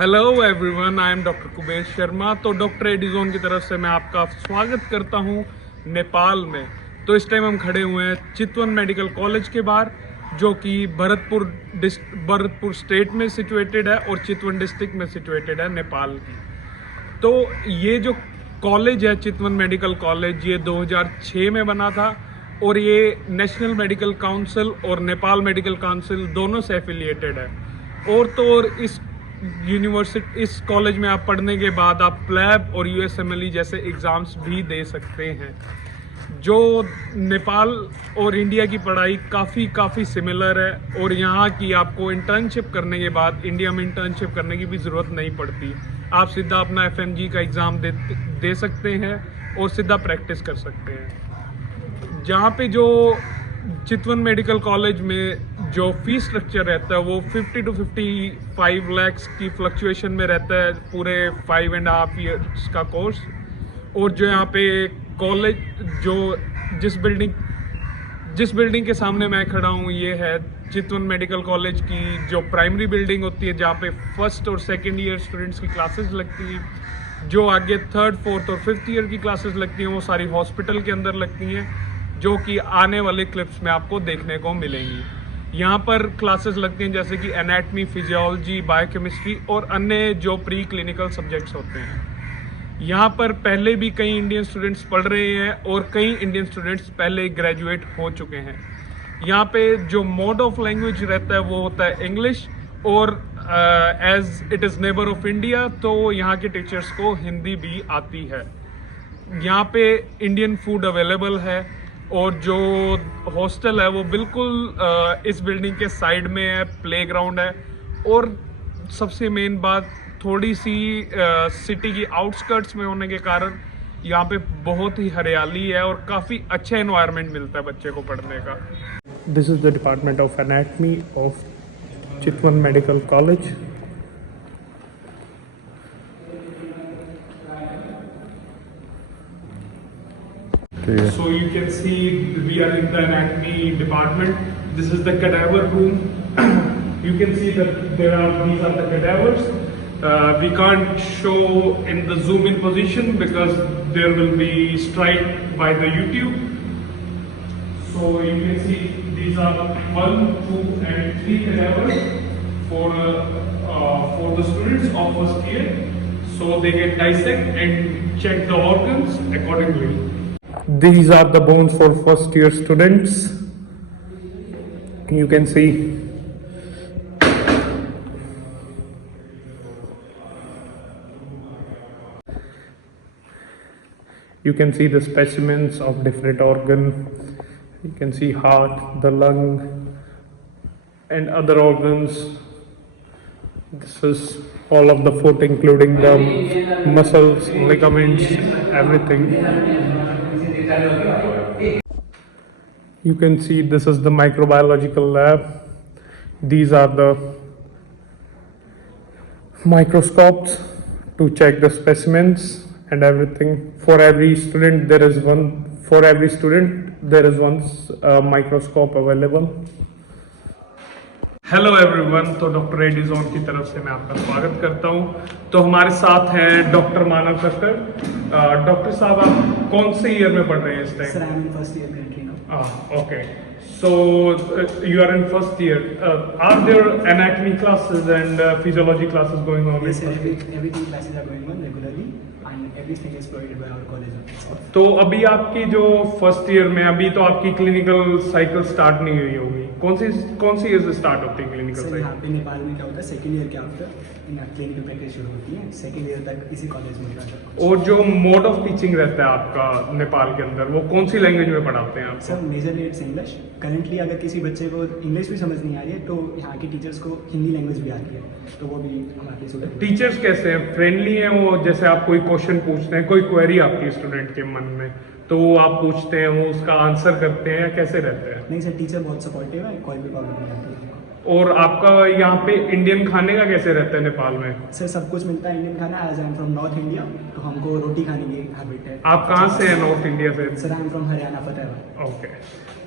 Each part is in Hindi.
Hello everyone, I am doctor Kuber Sharma. तो डॉक्टर एडिजोन की तरफ से मैं आपका स्वागत करता हूं नेपाल में। तो इस टाइम हम खड़े हुए हैं चितवन मेडिकल कॉलेज के बाहर, जो कि भरतपुर स्टेट में सिचुएटेड है और चितवन डिस्ट्रिक्ट में सिचुएटेड है नेपाल की। तो ये जो कॉलेज है चितवन मेडिकल कॉलेज, ये 2006 में बना था और ये नेशनल मेडिकल काउंसिल और नेपाल मेडिकल काउंसिल दोनों से एफिलिएटेड है। और तो और इस कॉलेज में आप पढ़ने के बाद आप प्लैब और यूएसएमएलई जैसे एग्ज़ाम्स भी दे सकते हैं। जो नेपाल और इंडिया की पढ़ाई काफ़ी सिमिलर है और यहाँ की आपको इंटर्नशिप करने के बाद इंडिया में इंटर्नशिप करने की भी ज़रूरत नहीं पड़ती। आप सीधा अपना एफएमजी का एग्ज़ाम दे सकते हैं और सीधा प्रैक्टिस कर सकते हैं। जहाँ पे जो चितवन मेडिकल कॉलेज में जो फीस स्ट्रक्चर रहता है वो 50 to 55 lakhs की फ्लक्चुएशन में रहता है पूरे 5.5 years का कोर्स। और जो यहाँ पे कॉलेज जिस बिल्डिंग के सामने मैं खड़ा हूँ, ये है चितवन मेडिकल कॉलेज की जो प्राइमरी बिल्डिंग होती है, जहाँ पे फर्स्ट और सेकेंड ईयर स्टूडेंट्स की क्लासेस लगती हैं। जो आगे थर्ड, फोर्थ और फिफ्थ ईयर की क्लासेस लगती हैं वो सारी हॉस्पिटल के अंदर लगती हैं, जो कि आने वाले क्लिप्स में आपको देखने को मिलेंगी। यहाँ पर क्लासेस लगती हैं जैसे कि एनाटमी, फिजियोलॉजी, बायोकेमिस्ट्री और अन्य जो प्री क्लिनिकल सब्जेक्ट्स होते हैं। यहाँ पर पहले भी कई इंडियन स्टूडेंट्स पढ़ रहे हैं और कई इंडियन स्टूडेंट्स पहले ग्रेजुएट हो चुके हैं। यहाँ पे जो मोड ऑफ लैंग्वेज रहता है वो होता है इंग्लिश, और as it is neighbour of India तो यहाँ के टीचर्स को हिंदी भी आती है। यहाँ पे इंडियन फूड अवेलेबल है और जो हॉस्टल है वो बिल्कुल इस बिल्डिंग के साइड में है, प्लेग्राउंड है। और सबसे मेन बात, थोड़ी सी सिटी की आउटस्कर्ट्स में होने के कारण यहाँ पे बहुत ही हरियाली है और काफ़ी अच्छा एनवायरनमेंट मिलता है बच्चे को पढ़ने का। This is the department of anatomy of Chitwan medical college. So you can see we are in the anatomy department. This is the cadaver room. You can see that these are the cadavers. We can't show in the zoom in position because there will be strike by the YouTube. So you can see these are 1, 2 and 3 cadavers for the students of first year. So they get dissect and check the organs accordingly. These are the bones for first year students. You can see the specimens of different organ. You can see heart, the lung and other organs. This is all of the foot, including the muscles, ligaments, everything. You can see this is the microbiological lab. These are the microscopes to check the specimens and everything. For every student there is one microscope available. Hello everyone, तो डॉक्टर एडिजोन की तरफ से मैं आपका स्वागत करता हूं। तो हमारे साथ हैं डॉक्टर मानव कक्कर। डॉक्टर साहब, आप कौन से ईयर में पढ़ रहे हैं इस time? Sir, I am in first year currently now. Okay, so you are in first year. Are there anatomy classes and physiology classes going on? Yes, sir, everything classes are going on regularly and everything is provided by our college. तो अभी आपकी जो फर्स्ट ईयर में, अभी तो आपकी क्लिनिकल साइकिल स्टार्ट नहीं हुई होगी। कौन सी ईयर से स्टार्ट होती है क्लिनिकल साइकिल? यहाँ पे नेपाल में क्या होता है, सेकंड ईयर के आफ्टर क्लिनिकल प्रैक्टिस शुरू होती है, सेकंड ईयर तक इसी कॉलेज में होता है। और जो मोड ऑफ टीचिंग रहता है आपका नेपाल के अंदर, वो कौन सी लैंग्वेज में पढ़ाते हैं आप? Sir, majorly it's English. Currently अगर किसी बच्चे को इंग्लिश भी समझ नहीं आ रही है तो यहाँ के टीचर्स को हिंदी लैंग्वेज भी आती है, तो वो भी हमारे स्टूडेंट। टीचर्स कैसे हैं? फ्रेंडली हैं वो? जैसे आप कोई क्वेश्चन पूछते हैं, कोई क्वेरी आती है स्टूडेंट के मन में, तो वो आप पूछते हैं, वो उसका आंसर करते हैं, या कैसे रहते हैं? नहीं सर, टीचर बहुत सपोर्टिव है, कोई भी प्रॉब्लम नहीं आती है। और आपका यहाँ पे इंडियन खाने का कैसे रहता है नेपाल में? सर, सब कुछ मिलता है इंडियन खाना। As I am from North India, तो हमको रोटी खाने की हैबिट है। आप कहाँ से हैं नॉर्थ इंडिया से? Sir, I am from Haryana, Fatehabad. Okay,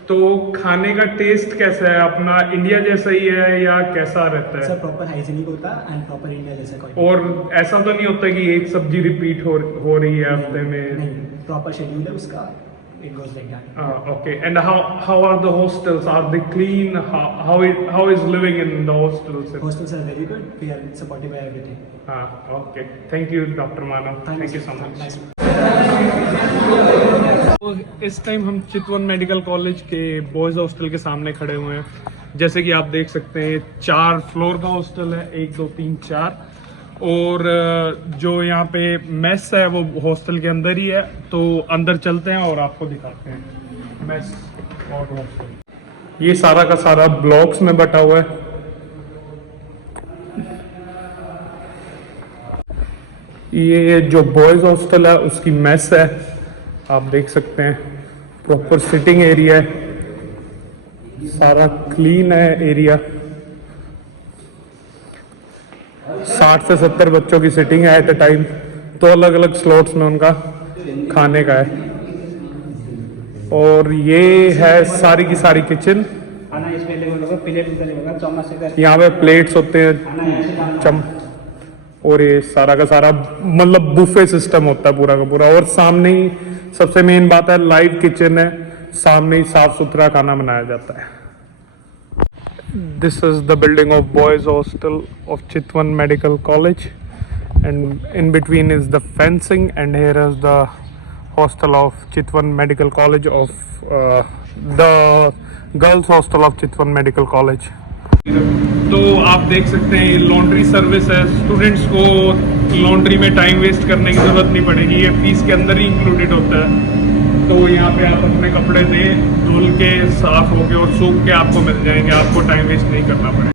तो खाने का टेस्ट कैसा है? अपना इंडिया जैसा ही है या कैसा रहता है? सर प्रॉपर हाइजीनिक होता है एंड प्रॉपर इंडिया जैसा क्वालिटी। और ऐसा तो नहीं होता कि एक सब्जी रिपीट हो रही है हफ्ते में? नहीं, प्रॉपर शेड्यूल है उसका, it goes like that. Okay, and how are the hostels? Are they clean? How is living in the hostels? Hostels are very good, we are supported by everything। Okay. Thank you, Dr. Manav. Thank you so much. Nice। तो इस टाइम हम चितवन मेडिकल कॉलेज के बॉयज़ हॉस्टल के सामने खड़े हुए हैं। जैसे कि आप देख सकते हैं 4 फ्लोर का हॉस्टल है, 1 2 3 4। और जो यहाँ पे मेस है वो हॉस्टल के अंदर ही है, तो अंदर चलते हैं और आपको दिखाते हैं मेस और हॉस्टल। ये सारा का सारा ब्लॉक्स में बटा हुआ है। ये जो बॉयज़ हॉस्टल है उसकी मेस है, आप देख सकते हैं। प्रॉपर सिटिंग एरिया है, सारा क्लीन है एरिया। 60 से 70 बच्चों की सिटिंग है एट अ टाइम, तो अलग अलग स्लॉट्स में उनका खाने का है। और ये है सारी की सारी किचन। यहाँ पे प्लेट्स होते हैं, और ये सारा का सारा मतलब बुफे सिस्टम होता है पूरा का पूरा। और सामने ही सबसे मेन बात है, लाइव किचन है, सामने ही साफ सुथरा खाना बनाया जाता है। This is the building of boys hostel of Chitwan Medical College, and in between is the fencing, and here is the hostel of Chitwan Medical College of the girls hostel of Chitwan Medical College। तो आप देख सकते हैं ये लॉन्ड्री सर्विस है। स्टूडेंट्स को लॉन्ड्री में टाइम वेस्ट करने की ज़रूरत नहीं पड़ेगी, ये फीस के अंदर ही इंक्लूडेड होता है। तो यहाँ पे आप अपने कपड़े दें, धुल के साफ हो के और सूख के आपको मिल जाएंगे, आपको टाइम वेस्ट नहीं करना पड़ेगा।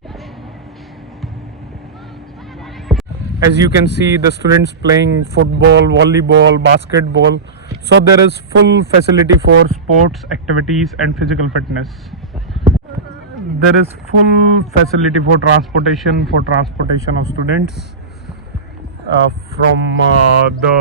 As you can see, the students playing football, volleyball, basketball, so there is full facility for sports activities and physical fitness. There is full facility for transportation of students from the